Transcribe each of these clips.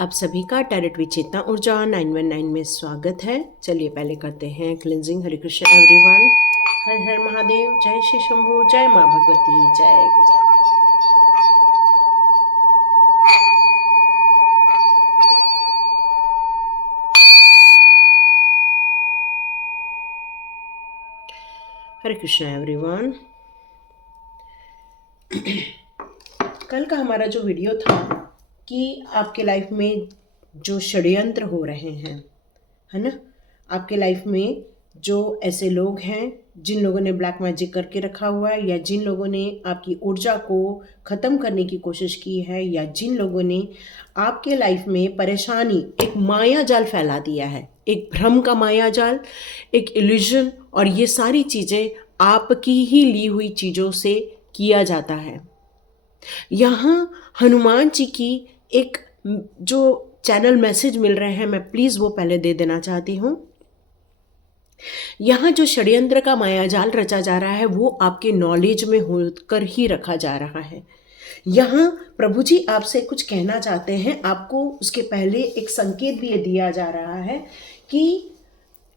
आप सभी का टैरेट विचेतना ऊर्जा 919 में स्वागत है। चलिए पहले करते हैं क्लिनजिंग। हरे कृष्ण एवरीवन। हर हर महादेव। जय श्री शंभू। जय माँ भगवती। जय गुजरात। हरे कृष्ण एवरीवन। कल का हमारा जो वीडियो था कि आपके लाइफ में जो षड्यंत्र हो रहे हैं, है ना, आपके लाइफ में जो ऐसे लोग हैं जिन लोगों ने ब्लैक मैजिक करके रखा हुआ है, या जिन लोगों ने आपकी ऊर्जा को ख़त्म करने की कोशिश की है, या जिन लोगों ने आपके लाइफ में परेशानी, एक माया जाल फैला दिया है, एक भ्रम का माया जाल, एक इल्यूजन, और ये सारी चीज़ें आपकी ही ली हुई चीज़ों से किया जाता है। यहाँ हनुमान जी की एक जो चैनल मैसेज मिल रहे हैं, मैं प्लीज़ वो पहले दे देना चाहती हूँ। यहाँ जो षड्यंत्र का मायाजाल रचा जा रहा है वो आपके नॉलेज में होकर ही रखा जा रहा है। यहाँ प्रभु जी आपसे कुछ कहना चाहते हैं। आपको उसके पहले एक संकेत भी ये दिया जा रहा है कि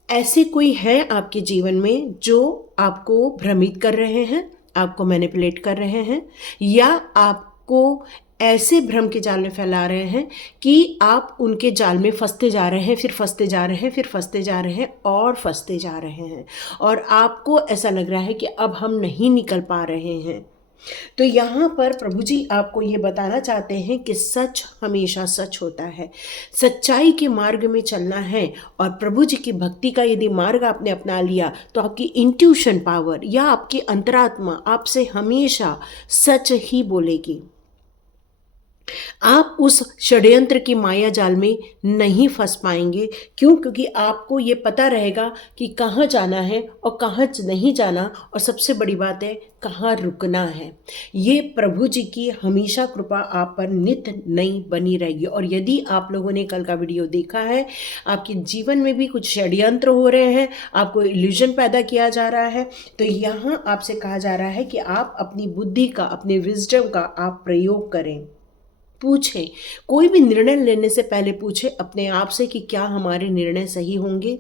ऐसे कोई है आपके जीवन में जो आपको भ्रमित कर रहे हैं, आपको मैनिपुलेट कर रहे हैं, या आपको ऐसे भ्रम के जाल में फैला रहे हैं कि आप उनके जाल में फंसते जा रहे हैं, फिर फंसते जा रहे हैं, फिर फंसते जा रहे हैं और फंसते जा रहे हैं, और आपको ऐसा लग रहा है कि अब हम नहीं निकल पा रहे हैं। तो यहाँ पर प्रभु जी आपको ये बताना चाहते हैं कि सच हमेशा सच होता है। सच्चाई के मार्ग में चलना है, और प्रभु जी की भक्ति का यदि मार्ग आपने अपना लिया तो आपकी इंट्यूशन पावर या आपकी अंतरात्मा आपसे हमेशा सच ही बोलेगी। आप उस षड्यंत्र की माया जाल में नहीं फंस पाएंगे। क्यों? क्योंकि आपको ये पता रहेगा कि कहाँ जाना है और कहाँ नहीं जाना, और सबसे बड़ी बात है कहाँ रुकना है। ये प्रभु जी की हमेशा कृपा आप पर नित्य नई बनी रहेगी। और यदि आप लोगों ने कल का वीडियो देखा है, आपके जीवन में भी कुछ षड्यंत्र हो रहे हैं, आपको इल्यूजन पैदा किया जा रहा है, तो यहाँ आपसे कहा जा रहा है कि आप अपनी बुद्धि का, अपने विजडम का आप प्रयोग करें। पूछें, कोई भी निर्णय लेने से पहले पूछें अपने आप से कि क्या हमारे निर्णय सही होंगे,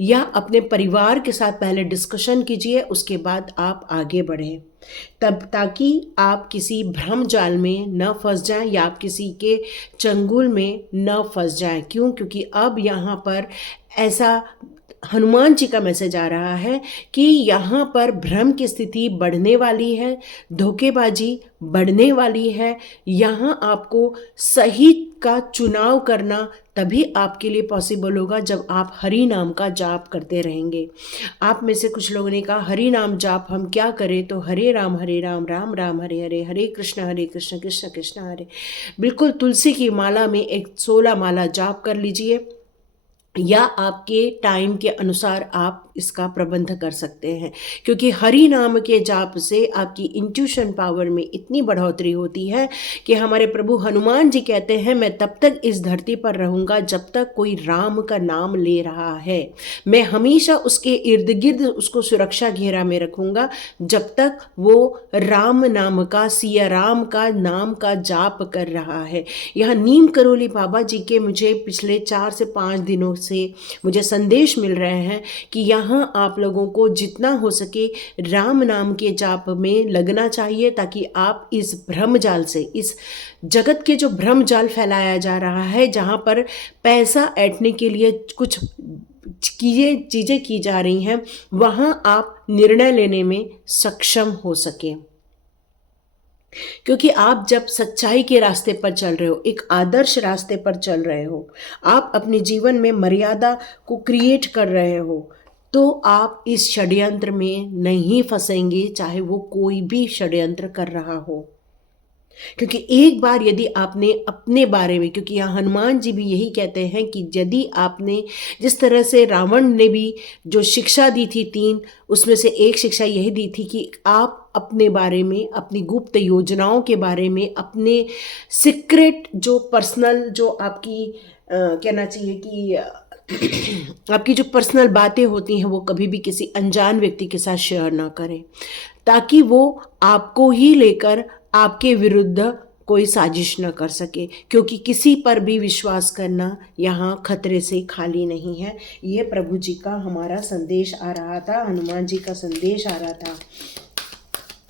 या अपने परिवार के साथ पहले डिस्कशन कीजिए, उसके बाद आप आगे बढ़ें, तब ताकि आप किसी भ्रम जाल में न फंस जाएं, या आप किसी के चंगुल में न फंस जाएं। क्यों? क्योंकि अब यहाँ पर ऐसा हनुमान जी का मैसेज आ रहा है कि यहाँ पर भ्रम की स्थिति बढ़ने वाली है, धोखेबाजी बढ़ने वाली है। यहाँ आपको सही का चुनाव करना तभी आपके लिए पॉसिबल होगा जब आप हरि नाम का जाप करते रहेंगे। आप में से कुछ लोगों ने कहा हरि नाम जाप हम क्या करें, तो हरे राम राम राम हरे हरे, हरे कृष्ण कृष्ण कृष्ण हरे। बिल्कुल तुलसी की माला में एक 16 माला जाप कर लीजिए, या आपके टाइम के अनुसार आप इसका प्रबंध कर सकते हैं। क्योंकि हरि नाम के जाप से आपकी इंट्यूशन पावर में इतनी बढ़ोतरी होती है कि हमारे प्रभु हनुमान जी कहते हैं, मैं तब तक इस धरती पर रहूँगा जब तक कोई राम का नाम ले रहा है। मैं हमेशा उसके इर्द गिर्द उसको सुरक्षा घेरा में रखूँगा जब तक वो राम नाम का, सिया राम का नाम का जाप कर रहा है। यहाँ नीम करोली बाबा जी के मुझे पिछले 4 से 5 दिनों से मुझे संदेश मिल रहे हैं कि यहाँ आप लोगों को जितना हो सके राम नाम के जाप में लगना चाहिए, ताकि आप इस भ्रम जाल से, इस जगत के जो भ्रम जाल फैलाया जा रहा है, जहाँ पर पैसा ऐंठने के लिए कुछ चीज़ें की जा रही हैं, वहाँ आप निर्णय लेने में सक्षम हो सके। क्योंकि आप जब सच्चाई के रास्ते पर चल रहे हो, एक आदर्श रास्ते पर चल रहे हो, आप अपने जीवन में मर्यादा को क्रिएट कर रहे हो, तो आप इस षड्यंत्र में नहीं फंसेंगे, चाहे वो कोई भी षड्यंत्र कर रहा हो। क्योंकि एक बार यदि आपने अपने बारे में, क्योंकि यहाँ हनुमान जी भी यही कहते हैं कि यदि आपने, जिस तरह से रावण ने भी जो शिक्षा दी थी 3, उसमें से एक शिक्षा यही दी थी कि आप अपने बारे में, अपनी गुप्त योजनाओं के बारे में, अपने सीक्रेट जो पर्सनल, जो आपकी कहना चाहिए कि आपकी जो पर्सनल बातें होती हैं, वो कभी भी किसी अनजान व्यक्ति के साथ शेयर ना करें, ताकि वो आपको ही लेकर आपके विरुद्ध कोई साजिश न कर सके, क्योंकि किसी पर भी विश्वास करना यहाँ खतरे से खाली नहीं है। ये प्रभु जी का हमारा संदेश आ रहा था, हनुमान जी का संदेश आ रहा था।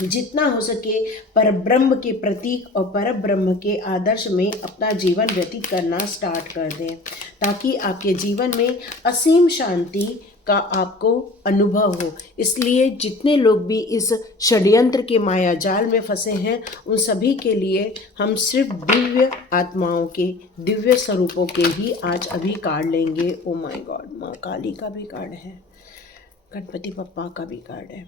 जितना हो सके परब्रह्म के प्रतीक और परब्रह्म के आदर्श में अपना जीवन व्यतीत करना स्टार्ट कर दें, ताकि आपके जीवन में असीम शांति का आपको अनुभव हो। इसलिए जितने लोग भी इस षड्यंत्र के माया जाल में फंसे हैं, उन सभी के लिए हम सिर्फ दिव्य आत्माओं के, दिव्य स्वरूपों के ही आज अभी कार्ड लेंगे। ओ माय गॉड, माँ काली का भी कार्ड है, गणपति बप्पा का भी कार्ड है,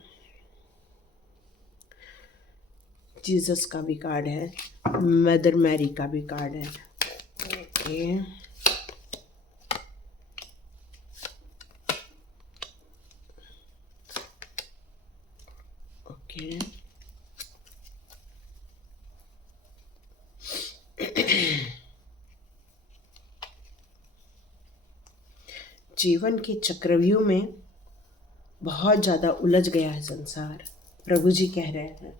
जीसस का भी कार्ड है, मदर मैरी का भी कार्ड है। ओके, ओके, जीवन के चक्रव्यूह में बहुत ज़्यादा उलझ गया है संसार। प्रभु जी कह रहे हैं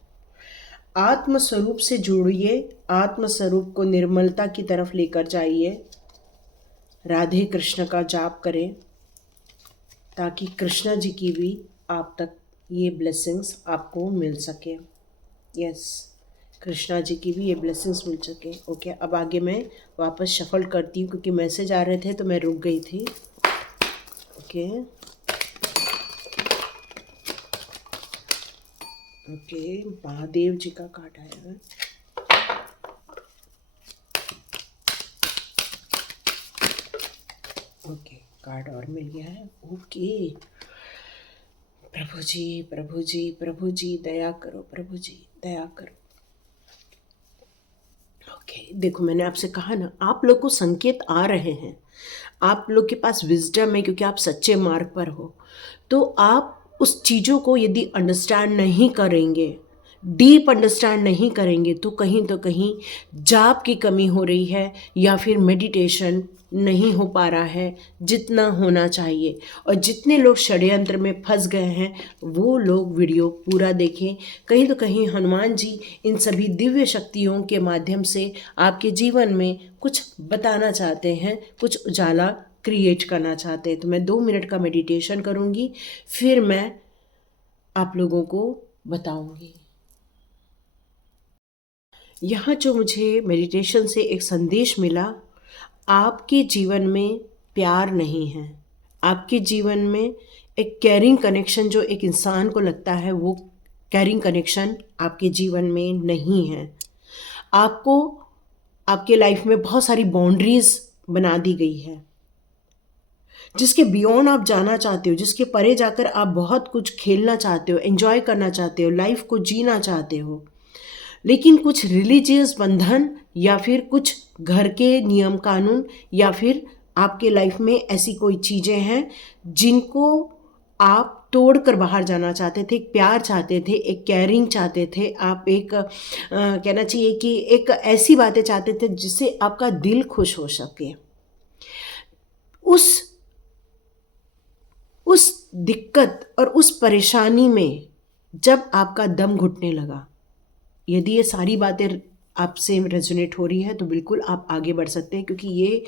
आत्म स्वरूप से जुड़िए, आत्म स्वरूप को निर्मलता की तरफ लेकर जाइए, राधे कृष्ण का जाप करें, ताकि कृष्णा जी की भी आप तक ये ब्लेसिंग्स आपको मिल सके। यस, कृष्णा जी की भी ये ब्लेसिंग्स मिल सके। ओके, अब आगे मैं वापस शफल करती हूँ, क्योंकि मैसेज आ रहे थे तो मैं रुक गई थी। ओके, ओके, महादेव जी का कार्ड आया है। ओके, कार्ड और मिल गया है। ओके, प्रभु जी, प्रभु जी, प्रभु जी दया करो, प्रभु जी दया करो। ओके, देखो मैंने आपसे कहा ना, आप लोग को संकेत आ रहे हैं, आप लोग के पास विजडम है, क्योंकि आप सच्चे मार्ग पर हो। तो आप उस चीज़ों को यदि अंडरस्टैंड नहीं करेंगे, डीप अंडरस्टैंड नहीं करेंगे, तो कहीं जाप की कमी हो रही है, या फिर मेडिटेशन नहीं हो पा रहा है जितना होना चाहिए। और जितने लोग षड्यंत्र में फंस गए हैं, वो लोग वीडियो पूरा देखें। कहीं तो कहीं हनुमान जी इन सभी दिव्य शक्तियों के माध्यम से आपके जीवन में कुछ बताना चाहते हैं, कुछ उजाला क्रिएट करना चाहते हैं। तो मैं 2 मिनट का मेडिटेशन करूँगी, फिर मैं आप लोगों को बताऊँगी। यहाँ जो मुझे मेडिटेशन से एक संदेश मिला, आपके जीवन में प्यार नहीं है, आपके जीवन में एक कैरिंग कनेक्शन जो एक इंसान को लगता है, वो कैरिंग कनेक्शन आपके जीवन में नहीं है। आपको आपके लाइफ में बहुत सारी बाउंड्रीज बना दी गई है, जिसके बियॉन्ड आप जाना चाहते हो, जिसके परे जाकर आप बहुत कुछ खेलना चाहते हो, एंजॉय करना चाहते हो, लाइफ को जीना चाहते हो। लेकिन कुछ रिलीजियस बंधन, या फिर कुछ घर के नियम कानून, या फिर आपके लाइफ में ऐसी कोई चीज़ें हैं जिनको आप तोड़कर बाहर जाना चाहते थे। एक प्यार चाहते थे, एक केयरिंग चाहते थे, आप एक कहना चाहिए कि एक ऐसी बातें चाहते थे जिससे आपका दिल खुश हो सके। उस दिक्कत और उस परेशानी में जब आपका दम घुटने लगा, यदि ये सारी बातें आपसे रेजोनेट हो रही है, तो बिल्कुल आप आगे बढ़ सकते हैं, क्योंकि ये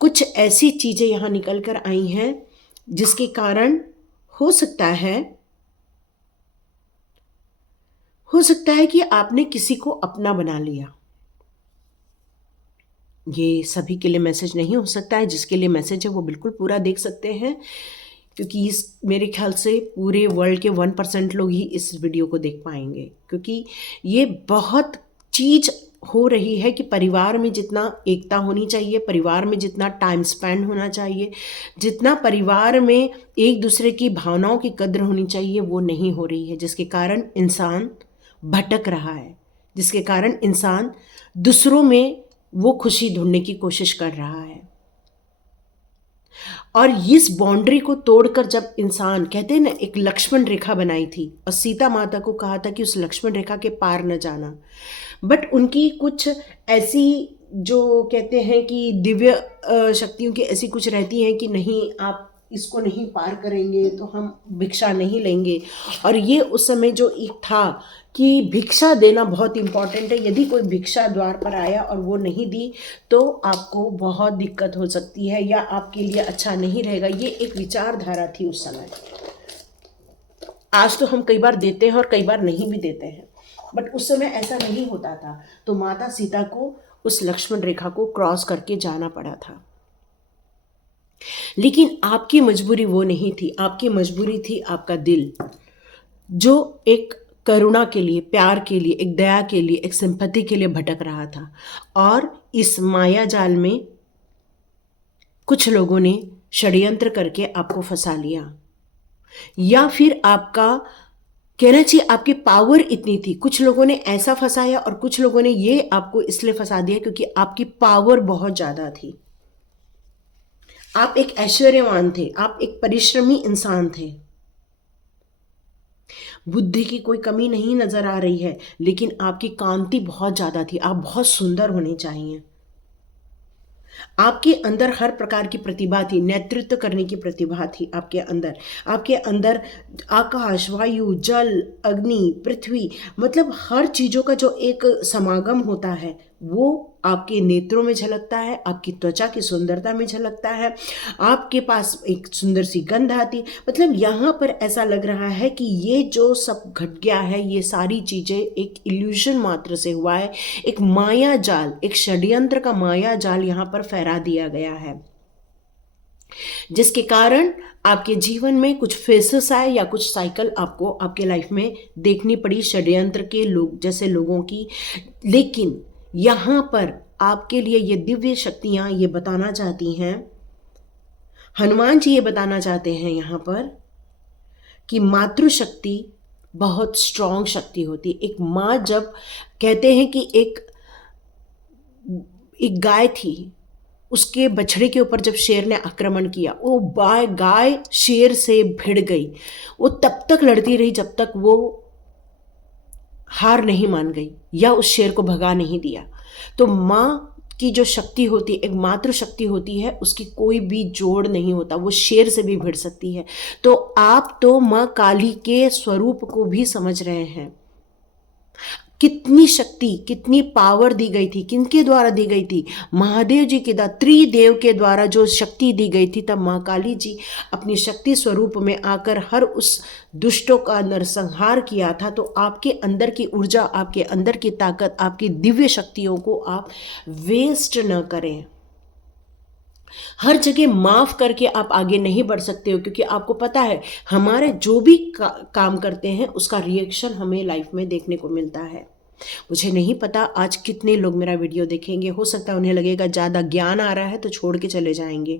कुछ ऐसी चीज़ें यहाँ निकल कर आई हैं जिसके कारण हो सकता है कि आपने किसी को अपना बना लिया। ये सभी के लिए मैसेज नहीं हो सकता है, जिसके लिए मैसेज है वो बिल्कुल पूरा देख सकते हैं, क्योंकि मेरे ख्याल से पूरे वर्ल्ड के 1% लोग ही इस वीडियो को देख पाएंगे। क्योंकि ये बहुत चीज़ हो रही है कि परिवार में जितना एकता होनी चाहिए, परिवार में जितना टाइम स्पेंड होना चाहिए, जितना परिवार में एक दूसरे की भावनाओं की कद्र होनी चाहिए, वो नहीं हो रही है, जिसके कारण इंसान भटक रहा है, जिसके कारण इंसान दूसरों में वो खुशी ढूंढने की कोशिश कर रहा है। और इस बाउंड्री को तोड़कर जब इंसान, कहते हैं ना, एक लक्ष्मण रेखा बनाई थी और सीता माता को कहा था कि उस लक्ष्मण रेखा के पार न जाना, बट उनकी कुछ ऐसी, जो कहते हैं कि दिव्य शक्तियों की ऐसी कुछ रहती हैं कि नहीं, आप इसको नहीं पार करेंगे तो हम भिक्षा नहीं लेंगे। और ये उस समय जो एक था कि भिक्षा देना बहुत इम्पॉर्टेंट है। यदि कोई भिक्षा द्वार पर आया और वो नहीं दी तो आपको बहुत दिक्कत हो सकती है या आपके लिए अच्छा नहीं रहेगा। ये एक विचारधारा थी उस समय। आज तो हम कई बार देते हैं और कई बार नहीं भी देते हैं, बट उस समय ऐसा नहीं होता था। तो माता सीता को उस लक्ष्मण रेखा को क्रॉस करके जाना पड़ा था। लेकिन आपकी मजबूरी वो नहीं थी, आपकी मजबूरी थी आपका दिल, जो एक करुणा के लिए, प्यार के लिए, एक दया के लिए, एक सिंपैथी के लिए भटक रहा था। और इस माया जाल में कुछ लोगों ने षड्यंत्र करके आपको फंसा लिया, या फिर आपका कहना चाहिए आपकी पावर इतनी थी। कुछ लोगों ने ऐसा फंसाया और कुछ लोगों ने ये आपको इसलिए फंसा दिया क्योंकि आपकी पावर बहुत ज़्यादा थी। आप एक ऐश्वर्यवान थे, आप एक परिश्रमी इंसान थे। बुद्धि की कोई कमी नहीं नजर आ रही है, लेकिन आपकी कांति बहुत ज़्यादा थी। आप बहुत सुंदर होने चाहिए। आपके अंदर हर प्रकार की प्रतिभा थी, नेतृत्व करने की प्रतिभा थी आपके अंदर। आपके अंदर आकाश, वायु, जल, अग्नि, पृथ्वी, मतलब हर चीज़ों का जो एक समागम होता है वो आपके नेत्रों में झलकता है, आपकी त्वचा की सुंदरता में झलकता है, आपके पास एक सुंदर सी गंध आती। मतलब यहाँ पर ऐसा लग रहा है कि ये जो सब घट गया है, ये सारी चीज़ें एक इल्यूजन मात्र से हुआ है। एक माया जाल, एक षड्यंत्र का माया जाल यहाँ पर फहरा दिया गया है, जिसके कारण आपके जीवन में कुछ फेसेस आए या कुछ साइकिल आपको आपके लाइफ में देखनी पड़ी षड्यंत्र के लोग जैसे लोगों की। लेकिन यहाँ पर आपके लिए ये दिव्य शक्तियाँ ये बताना चाहती हैं, हनुमान जी ये बताना चाहते हैं यहाँ पर कि मातृशक्ति बहुत स्ट्रॉन्ग शक्ति होती है। एक माँ, जब कहते हैं कि एक गाय थी, उसके बछड़े के ऊपर जब शेर ने आक्रमण किया, वो गाय शेर से भिड़ गई। वो तब तक लड़ती रही जब तक वो हार नहीं मान गई या उस शेर को भगा नहीं दिया। तो माँ की जो शक्ति होती है, एक मातृशक्ति होती है, उसकी कोई भी जोड़ नहीं होता, वो शेर से भी भिड़ सकती है। तो आप तो माँ काली के स्वरूप को भी समझ रहे हैं। कितनी शक्ति, कितनी पावर दी गई थी, किनके द्वारा दी गई थी? महादेव जी के द्वारा, त्रिदेव के द्वारा जो शक्ति दी गई थी। तब माँ काली जी अपनी शक्ति स्वरूप में आकर हर उस दुष्टों का नरसंहार किया था। तो आपके अंदर की ऊर्जा, आपके अंदर की ताकत, आपकी दिव्य शक्तियों को आप वेस्ट न करें। हर जगह माफ करके आप आगे नहीं बढ़ सकते हो, क्योंकि आपको पता है हमारे जो भी काम करते हैं उसका रिएक्शन हमें लाइफ में देखने को मिलता है। मुझे नहीं पता आज कितने लोग मेरा वीडियो देखेंगे, हो सकता है उन्हें लगेगा ज़्यादा ज्ञान आ रहा है तो छोड़ के चले जाएंगे,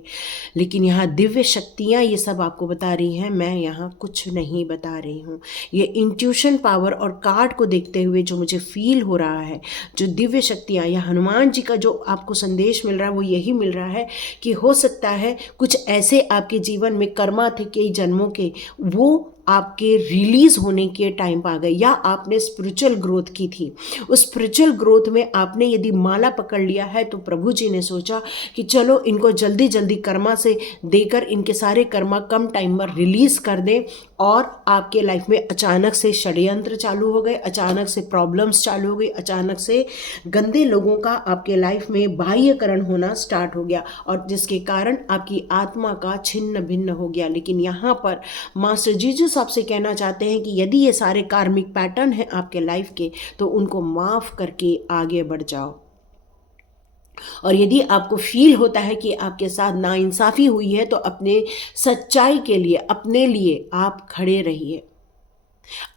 लेकिन यहाँ दिव्य शक्तियाँ ये सब आपको बता रही हैं, मैं यहाँ कुछ नहीं बता रही हूँ। ये इंट्यूशन पावर और कार्ड को देखते हुए जो मुझे फील हो रहा है, जो दिव्य शक्तियाँ या हनुमान जी का जो आपको संदेश मिल रहा है वो यही मिल रहा है कि हो सकता है कुछ ऐसे आपके जीवन में कर्मा थे कई जन्मों के, वो आपके रिलीज होने के टाइम पर आ गए, या आपने स्पिरिचुअल ग्रोथ की थी। उस स्पिरिचुअल ग्रोथ में आपने यदि माला पकड़ लिया है तो प्रभु जी ने सोचा कि चलो इनको जल्दी जल्दी कर्मा से देकर इनके सारे कर्मा कम टाइम में रिलीज कर दें। और आपके लाइफ में अचानक से षड्यंत्र चालू हो गए, अचानक से प्रॉब्लम्स चालू हो गई, अचानक से गंदे लोगों का आपके लाइफ में बाह्यकरण होना स्टार्ट हो गया, और जिसके कारण आपकी आत्मा का छिन्न भिन्न हो गया। लेकिन यहाँ पर मास्टर जीसस आपसे कहना चाहते हैं कि यदि ये सारे कार्मिक पैटर्न हैं आपके लाइफ के, तो उनको माफ़ करके आगे बढ़ जाओ। और यदि आपको फील होता है कि आपके साथ नाइंसाफ़ी हुई है, तो अपने सच्चाई के लिए, अपने लिए आप खड़े रहिए,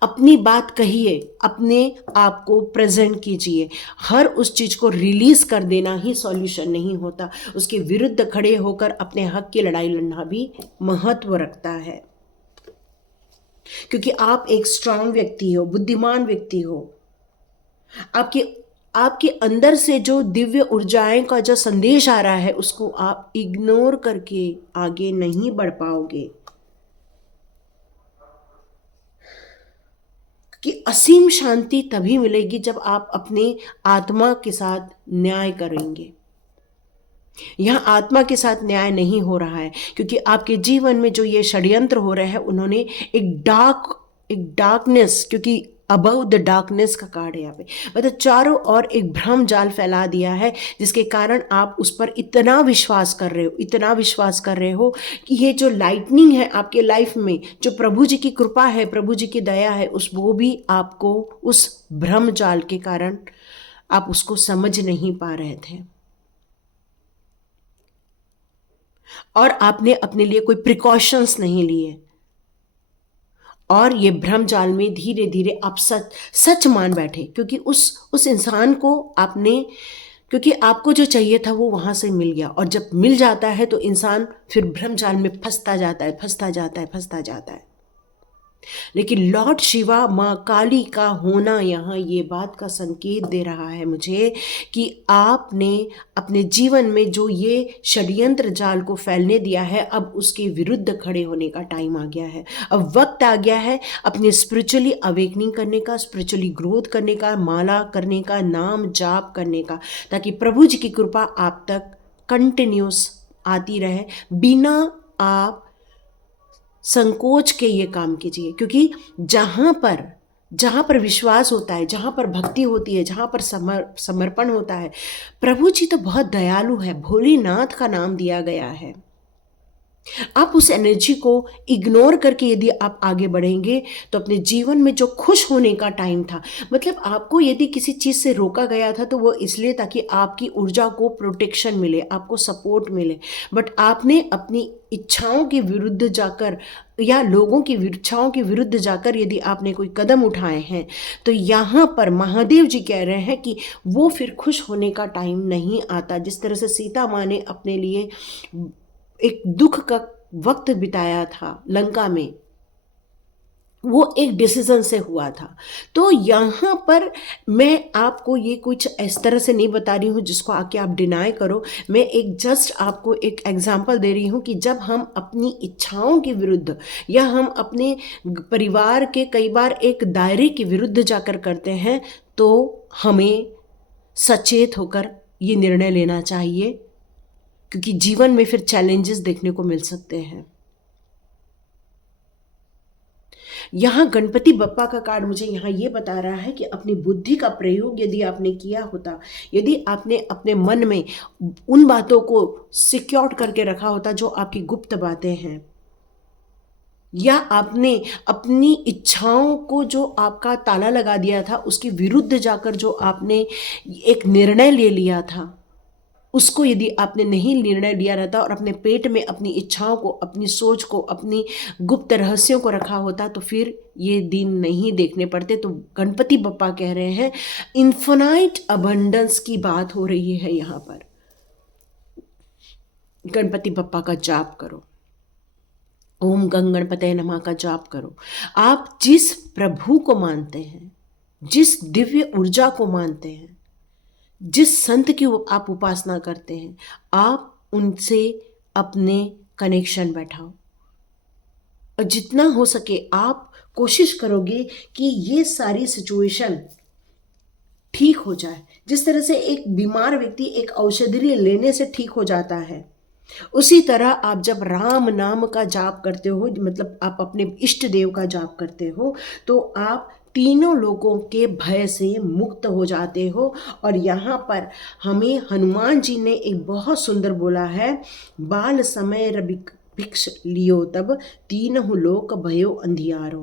अपनी बात कहिए, अपने आप को प्रेजेंट कीजिए। हर उस चीज़ को रिलीज कर देना ही सॉल्यूशन नहीं होता, उसके विरुद्ध खड़े होकर अपने हक की लड़ाई लड़ना भी महत्व रखता है। क्योंकि आप एक स्ट्रांग व्यक्ति हो, बुद्धिमान व्यक्ति हो। आपके अंदर से जो दिव्य ऊर्जाएं का जो संदेश आ रहा है उसको आप इग्नोर करके आगे नहीं बढ़ पाओगे, कि असीम शांति तभी मिलेगी जब आप अपने आत्मा के साथ न्याय करेंगे। यहाँ आत्मा के साथ न्याय नहीं हो रहा है, क्योंकि आपके जीवन में जो ये षड्यंत्र हो रहे हैं, उन्होंने एक डार्कनेस, क्योंकि अबव द डार्कनेस का कार्ड है यहाँ पे, मतलब चारों ओर एक भ्रम जाल फैला दिया है, जिसके कारण आप उस पर इतना विश्वास कर रहे हो, इतना विश्वास कर रहे हो कि ये जो लाइटनिंग है आपके लाइफ में, जो प्रभु जी की कृपा है, प्रभु जी की दया है, वो भी आपको उस भ्रम जाल के कारण आप उसको समझ नहीं पा रहे थे, और आपने अपने लिए कोई प्रिकॉशंस नहीं लिए, और ये भ्रम जाल में धीरे धीरे आप सच सच मान बैठे, क्योंकि उस इंसान को आपने, क्योंकि आपको जो चाहिए था वो वहां से मिल गया, और जब मिल जाता है तो इंसान फिर भ्रम जाल में फंसता जाता है, फंसता जाता है, फंसता जाता है। लेकिन लॉर्ड शिवा, माँ काली का होना यहाँ ये बात का संकेत दे रहा है मुझे कि आपने अपने जीवन में जो ये षड्यंत्र जाल को फैलने दिया है, अब उसके विरुद्ध खड़े होने का टाइम आ गया है। अब वक्त आ गया है अपने स्पिरिचुअली अवेकनिंग करने का, स्पिरिचुअली ग्रोथ करने का, माला करने का, नाम जाप करने का, ताकि प्रभु जी की कृपा आप तक कंटिन्यूस आती रहे, बिना आप संकोच के ये काम कीजिए। क्योंकि जहाँ पर विश्वास होता है, जहाँ पर भक्ति होती है, जहाँ पर समर्पण होता है, प्रभु जी तो बहुत दयालु है, भोलेनाथ का नाम दिया गया है। आप उस एनर्जी को इग्नोर करके यदि आप आगे बढ़ेंगे तो अपने जीवन में जो खुश होने का टाइम था, मतलब आपको यदि किसी चीज़ से रोका गया था तो वो इसलिए ताकि आपकी ऊर्जा को प्रोटेक्शन मिले, आपको सपोर्ट मिले, बट आपने अपनी इच्छाओं के विरुद्ध जाकर या लोगों की इच्छाओं के विरुद्ध जाकर यदि आपने कोई कदम उठाए हैं, तो यहाँ पर महादेव जी कह रहे हैं कि वो फिर खुश होने का टाइम नहीं आता। जिस तरह से सीता माँ ने अपने लिए एक दुख का वक्त बिताया था लंका में, वो एक डिसीजन से हुआ था। तो यहाँ पर मैं आपको ये कुछ इस तरह से नहीं बता रही हूँ जिसको आके आप डिनाई करो, मैं एक जस्ट आपको एक एग्जांपल दे रही हूँ कि जब हम अपनी इच्छाओं के विरुद्ध या हम अपने परिवार के कई बार एक दायरे के विरुद्ध जाकर करते हैं, तो हमें सचेत होकर ये निर्णय लेना चाहिए, क्योंकि जीवन में फिर चैलेंजेस देखने को मिल सकते हैं। यहाँ गणपति बप्पा का कार्ड मुझे यहाँ ये बता रहा है कि अपनी बुद्धि का प्रयोग यदि आपने किया होता, यदि आपने अपने मन में उन बातों को सिक्योर करके रखा होता जो आपकी गुप्त बातें हैं, या आपने अपनी इच्छाओं को जो आपका ताला लगा दिया था उसके विरुद्ध जाकर जो आपने एक निर्णय ले लिया था, उसको यदि आपने नहीं निर्णय लिया रहता और अपने पेट में अपनी इच्छाओं को, अपनी सोच को, अपनी गुप्त रहस्यों को रखा होता, तो फिर ये दिन नहीं देखने पड़ते। तो गणपति बप्पा कह रहे हैं इन्फिनाइट अबंडेंस की बात हो रही है यहाँ पर। गणपति बप्पा का जाप करो, ओम गंग गणपतये नमः का जाप करो। आप जिस प्रभु को मानते हैं, जिस दिव्य ऊर्जा को मानते हैं, जिस संत की आप उपासना करते हैं, आप उनसे अपने कनेक्शन बैठाओ, और जितना हो सके आप कोशिश करोगे कि ये सारी सिचुएशन ठीक हो जाए। जिस तरह से एक बीमार व्यक्ति एक औषधि लेने से ठीक हो जाता है, उसी तरह आप जब राम नाम का जाप करते हो, मतलब आप अपने इष्ट देव का जाप करते हो, तो आप तीनों लोगों के भय से मुक्त हो जाते हो। और यहाँ पर हमें हनुमान जी ने एक बहुत सुंदर बोला है, बाल समय भिक्ष लियो तब तीनहु लोक भयो अंधियारो,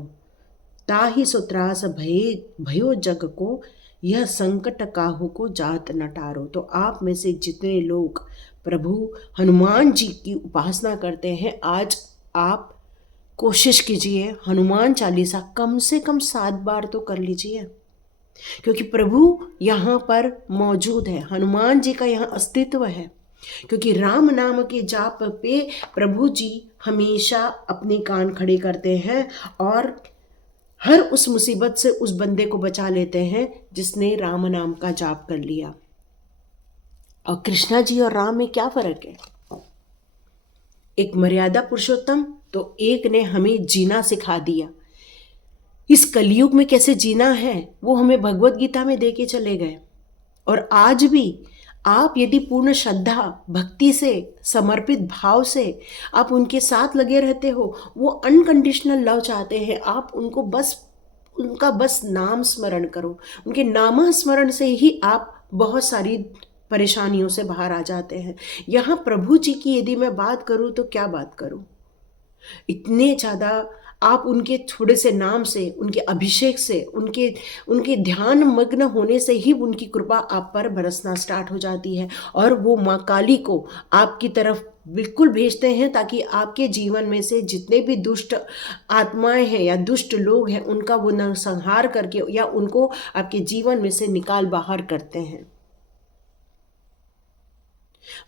ताहि सो त्रास भयो जग को, यह संकट काहू को जात न टारो। तो आप में से जितने लोग प्रभु हनुमान जी की उपासना करते हैं, आज आप कोशिश कीजिए हनुमान चालीसा कम से कम 7 बार तो कर लीजिए, क्योंकि प्रभु यहाँ पर मौजूद है, हनुमान जी का यहाँ अस्तित्व है। क्योंकि राम नाम के जाप पे प्रभु जी हमेशा अपने कान खड़े करते हैं और हर उस मुसीबत से उस बंदे को बचा लेते हैं जिसने राम नाम का जाप कर लिया। और कृष्णा जी और राम में क्या फर्क है? एक मर्यादा पुरुषोत्तम, तो एक ने हमें जीना सिखा दिया। इस कलयुग में कैसे जीना है वो हमें भगवत गीता में दे के चले गए। और आज भी आप यदि पूर्ण श्रद्धा भक्ति से समर्पित भाव से आप उनके साथ लगे रहते हो, वो अनकंडीशनल लव चाहते हैं, आप उनको बस उनका बस नाम स्मरण करो, उनके नाम स्मरण से ही आप बहुत सारी परेशानियों से बाहर आ जाते हैं। यहाँ प्रभु जी की यदि मैं बात करूँ तो क्या बात करूँ, इतने ज़्यादा आप उनके थोड़े से नाम से, उनके अभिषेक से, उनके उनके ध्यान मग्न होने से ही उनकी कृपा आप पर बरसना स्टार्ट हो जाती है और वो माँ काली को आपकी तरफ बिल्कुल भेजते हैं ताकि आपके जीवन में से जितने भी दुष्ट आत्माएं हैं या दुष्ट लोग हैं उनका वो नरसंहार करके या उनको आपके जीवन में से निकाल बाहर करते हैं।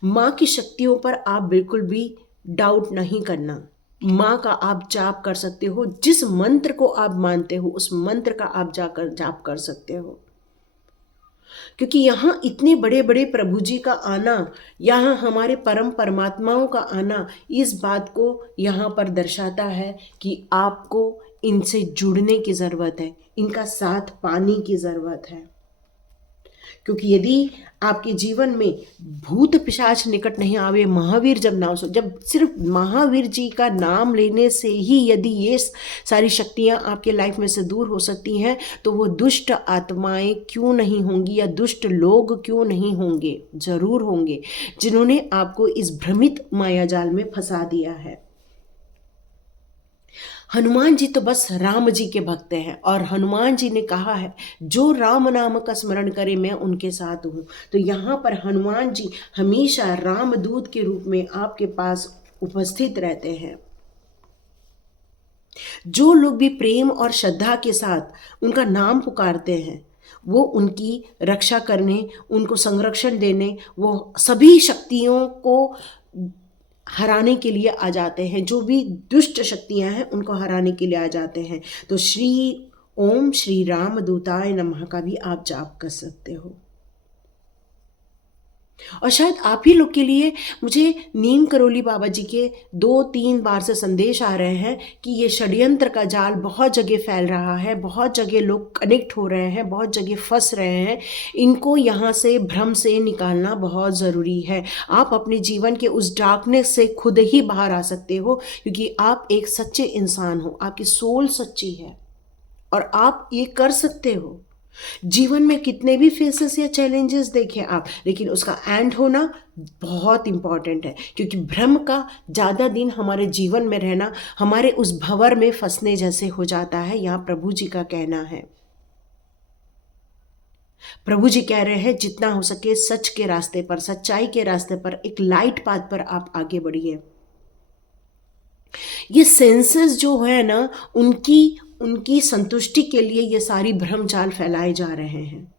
माँ की शक्तियों पर आप बिल्कुल भी डाउट नहीं करना। माँ का आप जाप कर सकते हो, जिस मंत्र को आप मानते हो उस मंत्र का आप जाकर जाप कर सकते हो, क्योंकि यहाँ इतने बड़े बड़े प्रभु जी का आना, यहाँ हमारे परम परमात्माओं का आना इस बात को यहाँ पर दर्शाता है कि आपको इनसे जुड़ने की ज़रूरत है, इनका साथ पाने की ज़रूरत है। क्योंकि यदि आपके जीवन में भूत पिशाच निकट नहीं आवे, महावीर जब नाम सो, जब सिर्फ महावीर जी का नाम लेने से ही यदि ये सारी शक्तियाँ आपके लाइफ में से दूर हो सकती हैं, तो वो दुष्ट आत्माएं क्यों नहीं होंगी या दुष्ट लोग क्यों नहीं होंगे, ज़रूर होंगे, जिन्होंने आपको इस भ्रमित मायाजाल में फंसा दिया है। हनुमान जी तो बस राम जी के भक्त हैं और हनुमान जी ने कहा है जो राम नाम का स्मरण करे मैं उनके साथ हूँ। तो यहाँ पर हनुमान जी हमेशा रामदूत के रूप में आपके पास उपस्थित रहते हैं। जो लोग भी प्रेम और श्रद्धा के साथ उनका नाम पुकारते हैं वो उनकी रक्षा करने, उनको संरक्षण देने, वो सभी शक्तियों को हराने के लिए आ जाते हैं। जो भी दुष्ट शक्तियां हैं उनको हराने के लिए आ जाते हैं। तो ओम श्री राम दूताय नमः का भी आप जाप कर सकते हो। और शायद आप ही लोग के लिए मुझे नीम करोली बाबा जी के 2-3 बार से संदेश आ रहे हैं कि ये षड्यंत्र का जाल बहुत जगह फैल रहा है, बहुत जगह लोग कनेक्ट हो रहे हैं, बहुत जगह फंस रहे हैं। इनको यहाँ से भ्रम से निकालना बहुत ज़रूरी है। आप अपने जीवन के उस डार्कनेस से खुद ही बाहर आ सकते हो, क्योंकि आप एक सच्चे इंसान हो, आपकी सोल सच्ची है और आप ये कर सकते हो। जीवन में कितने भी फेसेस या चैलेंजेस देखें आप, लेकिन उसका एंड होना बहुत इंपॉर्टेंट है, क्योंकि भ्रम का ज़्यादा दिन हमारे जीवन में रहना हमारे उस भंवर में फंसने जैसे हो जाता है। यहाँ प्रभु जी का कहना है, प्रभु जी कह रहे हैं जितना हो सके सच के रास्ते पर, सच्चाई के रास्ते पर, एक लाइट पाथ पर आप आगे बढ़िए। ये सेंसेस जो है ना, उनकी संतुष्टि के लिए ये सारी भ्रमजाल फैलाए जा रहे हैं।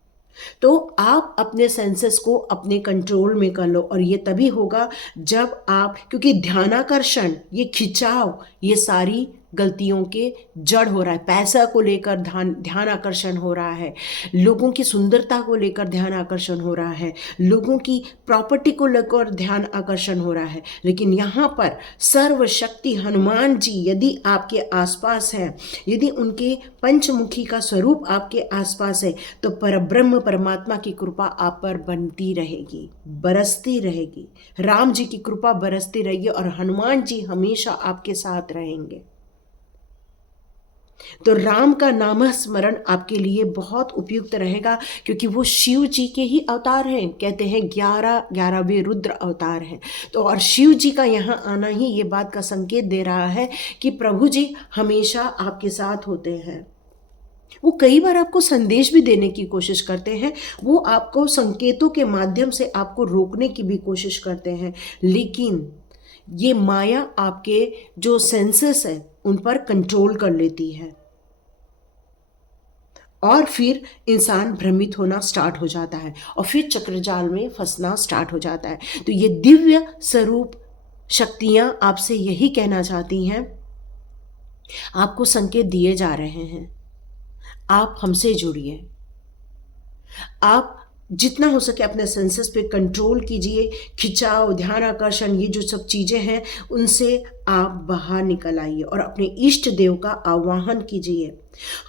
तो आप अपने सेंसेस को अपने कंट्रोल में कर लो, और ये तभी होगा जब आप, क्योंकि ध्यानाकर्षण, ये खिंचाव, ये सारी गलतियों के जड़ हो रहा है। पैसा को लेकर ध्यान आकर्षण हो रहा है, लोगों की सुंदरता को लेकर ध्यान आकर्षण हो रहा है, लोगों की प्रॉपर्टी को लेकर ध्यान आकर्षण हो रहा है। लेकिन यहाँ पर सर्वशक्ति हनुमान जी यदि आपके आसपास हैं, यदि उनके पंचमुखी का स्वरूप आपके आसपास है, तो परब्रह्म परमात्मा की कृपा आप पर बनती रहेगी, बरसती रहेगी। राम जी की कृपा बरसती रहेगी और हनुमान जी हमेशा आपके साथ रहेंगे। तो राम का नाम स्मरण आपके लिए बहुत उपयुक्त रहेगा, क्योंकि वो शिव जी के ही अवतार हैं। कहते हैं 11वें रुद्र अवतार हैं। तो और शिव जी का यहाँ आना ही ये बात का संकेत दे रहा है कि प्रभु जी हमेशा आपके साथ होते हैं। वो कई बार आपको संदेश भी देने की कोशिश करते हैं, वो आपको संकेतों के माध्यम से आपको रोकने की भी कोशिश करते हैं, लेकिन ये माया आपके जो सेंसेस है उन पर कंट्रोल कर लेती है और फिर इंसान भ्रमित होना स्टार्ट हो जाता है और फिर चक्रजाल में फंसना स्टार्ट हो जाता है। तो ये दिव्य स्वरूप शक्तियां आपसे यही कहना चाहती हैं, आपको संकेत दिए जा रहे हैं, आप हमसे जुड़िए। आप जितना हो सके अपने सेंसेस पे कंट्रोल कीजिए। खिंचाव, ध्यान आकर्षण, ये जो सब चीज़ें हैं उनसे आप बाहर निकल आइए और अपने इष्ट देव का आवाहन कीजिए।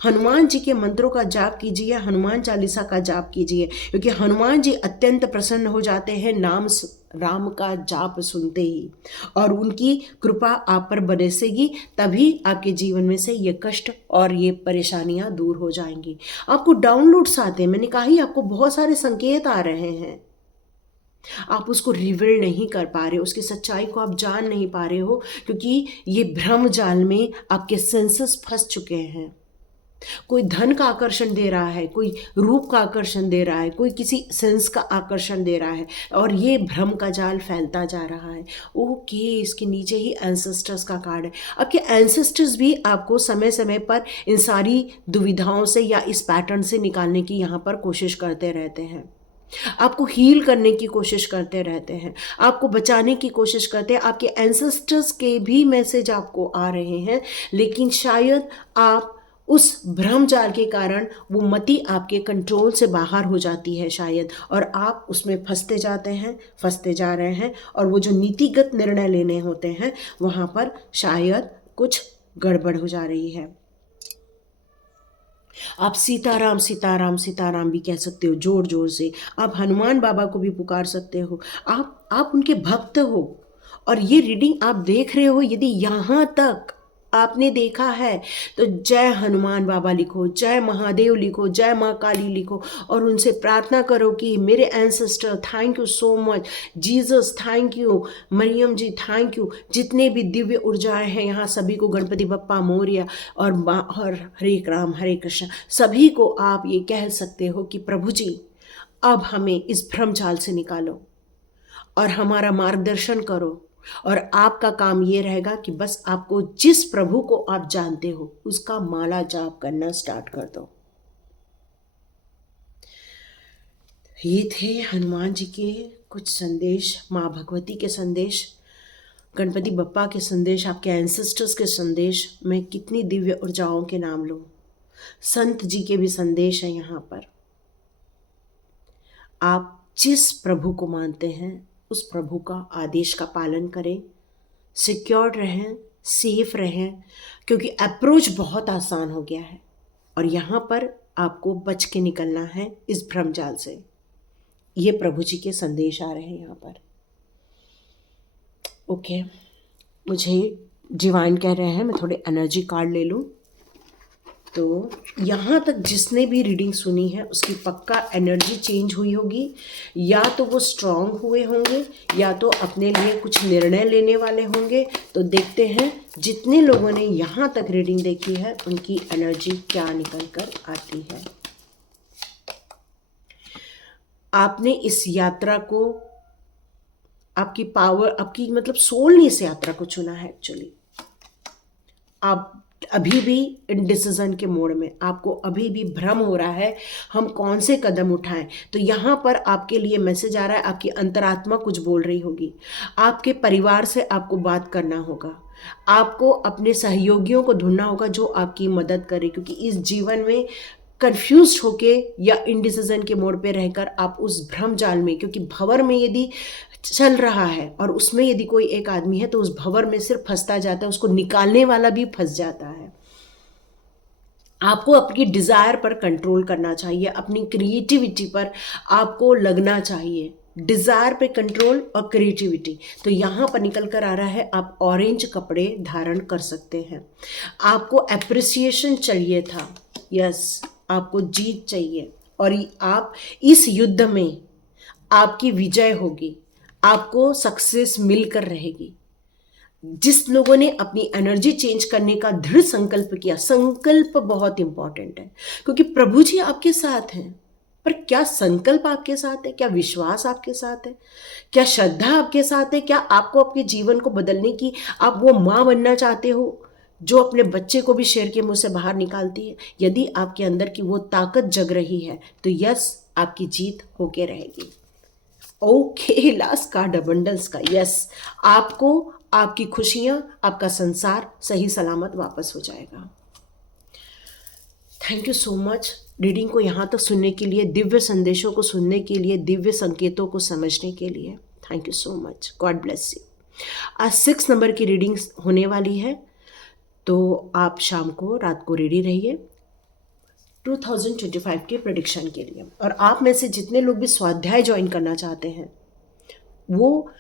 हनुमान जी के मंत्रों का जाप कीजिए, हनुमान चालीसा का जाप कीजिए, क्योंकि हनुमान जी अत्यंत प्रसन्न हो जाते हैं राम का जाप सुनते ही, और उनकी कृपा आप पर बरसेगी, तभी आपके जीवन में से ये कष्ट और ये परेशानियां दूर हो जाएंगी। आपको डाउनलोड्स आते हैं, मैंने कहा ही आपको बहुत सारे संकेत आ रहे हैं, आप उसको रिवील नहीं कर पा रहे हो, उसकी सच्चाई को आप जान नहीं पा रहे हो, क्योंकि ये भ्रम जाल में आपके सेंसेस फंस चुके हैं। कोई धन का आकर्षण दे रहा है, कोई रूप का आकर्षण दे रहा है, कोई किसी सेंस का आकर्षण दे रहा है, और ये भ्रम का जाल फैलता जा रहा है। ओके, इसके नीचे ही एंसेस्टर्स का कार्ड है। आपके एंसेस्टर्स भी आपको समय समय पर इन सारी दुविधाओं से या इस पैटर्न से निकालने की यहाँ पर कोशिश करते रहते हैं, आपको हील करने की कोशिश करते रहते हैं, आपको बचाने की कोशिश करते हैं। आपके एंसेस्टर्स के भी मैसेज आपको आ रहे हैं, लेकिन शायद आप उस भ्रम जाल के कारण वो मति आपके कंट्रोल से बाहर हो जाती है शायद, और आप उसमें फंसते जाते हैं, फंसते जा रहे हैं, और वो जो नीतिगत निर्णय लेने होते हैं वहाँ पर शायद कुछ गड़बड़ हो जा रही है। आप सीताराम सीताराम सीताराम भी कह सकते हो जोर जोर से, आप हनुमान बाबा को भी पुकार सकते हो, आप उनके भक्त हो। और ये रीडिंग आप देख रहे हो, यदि यहाँ तक आपने देखा है तो जय हनुमान बाबा लिखो, जय महादेव लिखो, जय माँ काली लिखो, और उनसे प्रार्थना करो कि मेरे ancestor thank you so much, Jesus thank you, Mariam ji thank you, जितने भी दिव्य ऊर्जाएं हैं यहाँ सभी को गणपति बप्पा मोरया और हरे राम हरे कृष्ण, सभी को आप ये कह सकते हो कि प्रभु जी अब हमें इस भ्रमजाल से निकालो और हमारा मार्गदर्शन करो। और आपका काम ये रहेगा कि बस आपको जिस प्रभु को आप जानते हो उसका माला जाप करना स्टार्ट कर दो। ये थे हनुमान जी के कुछ संदेश, माँ भगवती के संदेश, गणपति बप्पा के संदेश, आपके एंसेस्टर्स के संदेश। मैं कितनी दिव्य ऊर्जाओं के नाम लूं, संत जी के भी संदेश हैं यहाँ पर। आप जिस प्रभु को मानते हैं उस प्रभु का आदेश का पालन करें, सिक्योर रहें, सेफ रहें, क्योंकि अप्रोच बहुत आसान हो गया है और यहाँ पर आपको बच के निकलना है इस भ्रमजाल से। ये प्रभु जी के संदेश आ रहे हैं यहाँ पर। ओके, मुझे डिवाइन कह रहे हैं मैं थोड़े एनर्जी कार्ड ले लूँ। तो यहाँ तक जिसने भी रीडिंग सुनी है उसकी पक्का एनर्जी चेंज हुई होगी, या तो वो स्ट्रांग हुए होंगे या तो अपने लिए कुछ निर्णय लेने वाले होंगे। तो देखते हैं जितने लोगों ने यहाँ तक रीडिंग देखी है उनकी एनर्जी क्या निकल कर आती है। आपने इस यात्रा को, आपकी पावर, आपकी मतलब सोल ने इस यात्रा को चुना है। एक्चुअली आप अभी भी इंडिसीजन के मोड में, आपको अभी भी भ्रम हो रहा है हम कौन से कदम उठाएं। तो यहाँ पर आपके लिए मैसेज आ रहा है, आपकी अंतरात्मा कुछ बोल रही होगी, आपके परिवार से आपको बात करना होगा, आपको अपने सहयोगियों को ढूंढना होगा जो आपकी मदद करे, क्योंकि इस जीवन में कंफ्यूज होके या इंडिसीजन के मोड पे रहकर आप उस भ्रम जाल में, क्योंकि भंवर में यदि चल रहा है और उसमें यदि कोई एक आदमी है तो उस भंवर में सिर्फ फंसता जाता है, उसको निकालने वाला भी फंस जाता है। आपको अपनी डिज़ायर पर कंट्रोल करना चाहिए, अपनी क्रिएटिविटी पर आपको लगना चाहिए। डिज़ायर पे कंट्रोल और क्रिएटिविटी। तो यहाँ पर निकल कर आ रहा है आप ऑरेंज कपड़े धारण कर सकते हैं। आपको अप्रिसिएशन चाहिए था, यस, आपको जीत चाहिए और आप इस युद्ध में आपकी विजय होगी, आपको सक्सेस मिलकर रहेगी। जिस लोगों ने अपनी एनर्जी चेंज करने का दृढ़ संकल्प किया, संकल्प बहुत इंपॉर्टेंट है क्योंकि प्रभु जी आपके साथ हैं, पर क्या संकल्प आपके साथ है, क्या विश्वास आपके साथ है, क्या श्रद्धा आपके साथ है, क्या आपको आपके जीवन को बदलने की, आप वो माँ बनना चाहते हो जो अपने बच्चे को भी शेर के मुंह से बाहर निकालती है। यदि आपके अंदर की वो ताकत जग रही है तो यस, आपकी जीत होके रहेगी। ओके, लास्ट कार्ड अबंडेंस का, यस, आपको आपकी खुशियां, आपका संसार सही सलामत वापस हो जाएगा। Thank you so much reading को यहाँ तक सुनने के लिए, दिव्य संदेशों को सुनने के लिए, दिव्य संकेतों को समझने के लिए। Thank you so much, God bless you. आज 6 नंबर की रीडिंग होने वाली है, तो आप शाम को, रात को रेडी रहिए। 2025 के प्रेडिक्शन के लिए। और आप में से जितने लोग भी स्वाध्याय ज्वाइन करना चाहते हैं, वो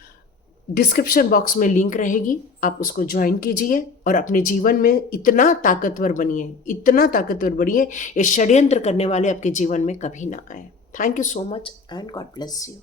डिस्क्रिप्शन बॉक्स में लिंक रहेगी, आप उसको ज्वाइन कीजिए और अपने जीवन में इतना ताकतवर बनिए, इतना ताकतवर बनिए, ये षड्यंत्र करने वाले आपके जीवन में कभी ना आए। Thank you so much and God bless you.